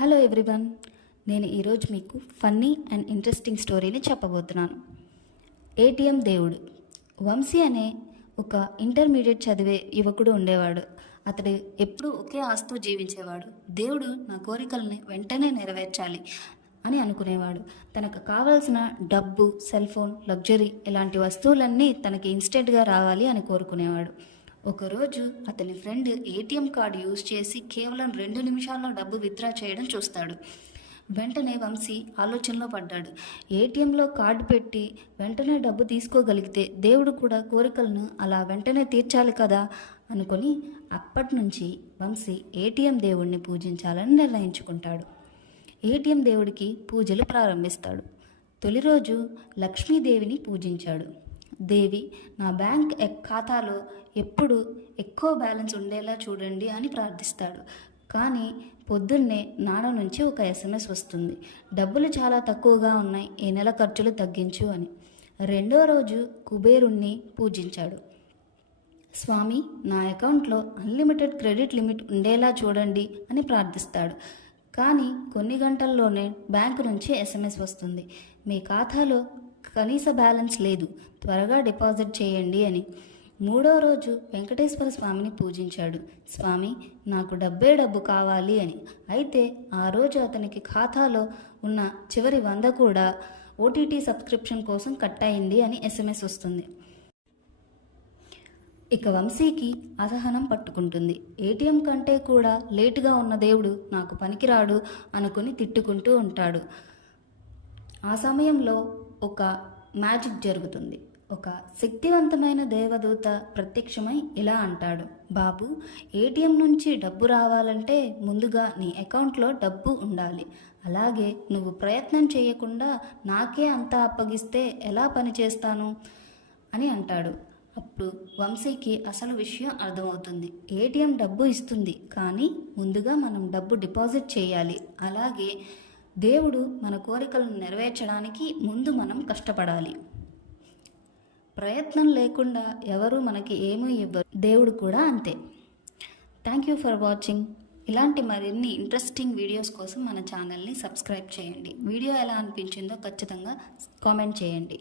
Hello everyone నేను ఈరోజు మీకు ఫన్నీ అండ్ ఇంట్రెస్టింగ్ స్టోరీని చెప్పబోతున్నాను. ఏటీఎం దేవుడు. వంశీ అనే ఒక ఇంటర్మీడియట్ చదివే యువకుడు ఉండేవాడు. అతడు ఎప్పుడూ ఒకే ఆస్తూ జీవించేవాడు. దేవుడు నా కోరికల్ని వెంటనే నెరవేర్చాలి అని అనుకునేవాడు. తనకు కావలసిన డబ్బు సెల్ ఫోన్ లగ్జరీ ఇలాంటి వస్తువులన్నీ తనకి ఇన్స్టెంట్గా రావాలి అని కోరుకునేవాడు. ఒకరోజు అతని ఫ్రెండ్ ఏటీఎం కార్డు యూజ్ చేసి కేవలం రెండు నిమిషాల్లో డబ్బు విత్డ్రా చేయడం చూస్తాడు. వెంటనే వంశీ ఆలోచనలో పడ్డాడు. ఏటీఎంలో కార్డు పెట్టి వెంటనే డబ్బు తీసుకోగలిగితే దేవుడు కూడా కోరికలను అలా వెంటనే తీర్చాలి కదా అనుకొని అప్పటి నుంచి వంశీ ఏటీఎం దేవుడిని పూజించాలని నిర్ణయించుకుంటాడు. ఏటీఎం దేవుడికి పూజలు ప్రారంభిస్తాడు. తొలి రోజు లక్ష్మీదేవిని పూజించాడు. దేవి నా బ్యాంక్ ఖాతాలో ఎప్పుడు ఎక్కువ బ్యాలెన్స్ ఉండేలా చూడండి అని ప్రార్థిస్తాడు. కానీ పొద్దున్నే నాన్న నుంచి ఒక ఎస్ఎంఎస్ వస్తుంది. డబ్బులు చాలా తక్కువగా ఉన్నాయి. ఈ నెల ఖర్చులు తగ్గించు అని. రెండో రోజు కుబేరుణ్ణి పూజించాడు. స్వామి నా అకౌంట్లో అన్లిమిటెడ్ క్రెడిట్ లిమిట్ ఉండేలా చూడండి అని ప్రార్థిస్తాడు. కానీ కొన్ని గంటల్లోనే బ్యాంకు నుంచి ఎస్ఎంఎస్ వస్తుంది. మీ ఖాతాలో కనీస బ్యాలెన్స్ లేదు. త్వరగా డిపాజిట్ చేయండి అని. మూడో రోజు వెంకటేశ్వర స్వామిని పూజించాడు. స్వామి నాకు డబ్బే డబ్బు కావాలి అని. అయితే ఆ రోజు అతనికి ఖాతాలో ఉన్న చివరి వంద కూడా ఓటీటీ సబ్స్క్రిప్షన్ కోసం కట్ అయింది అని ఎస్ఎంఎస్ వస్తుంది. ఇక వంశీకి అసహనం పట్టుకుంటుంది. ఏటీఎం కంటే కూడా లేటుగా ఉన్న దేవుడు నాకు పనికిరాడు అనుకుని తిట్టుకుంటూ ఉంటాడు. ఆ సమయంలో ఒక మ్యాజిక్ జరుగుతుంది. ఒక శక్తివంతమైన దేవదూత ప్రత్యక్షమై ఇలా అంటాడు. బాబు ఏటీఎం నుంచి డబ్బు రావాలంటే ముందుగా నీ అకౌంట్లో డబ్బు ఉండాలి. అలాగే నువ్వు ప్రయత్నం చేయకుండా నాకే అంతా అప్పగిస్తే ఎలా పనిచేస్తాను అని అంటాడు. అప్పుడు వంశీకి అసలు విషయం అర్థమవుతుంది. ఏటీఎం డబ్బు ఇస్తుంది కానీ ముందుగా మనం డబ్బు డిపాజిట్ చేయాలి. అలాగే దేవుడు మన కోరికలను నెరవేర్చడానికి ముందు మనం కష్టపడాలి. ప్రయత్నం లేకుండా ఎవరు మనకి ఏమీ ఇవ్వరు. దేవుడు కూడా అంతే. థ్యాంక్ యూ ఫర్ వాచింగ్ ఇలాంటి మరిన్ని ఇంట్రెస్టింగ్ వీడియోస్ కోసం మన ఛానల్ని సబ్స్క్రైబ్ చేయండి. వీడియో ఎలా అనిపించిందో ఖచ్చితంగా కామెంట్ చేయండి.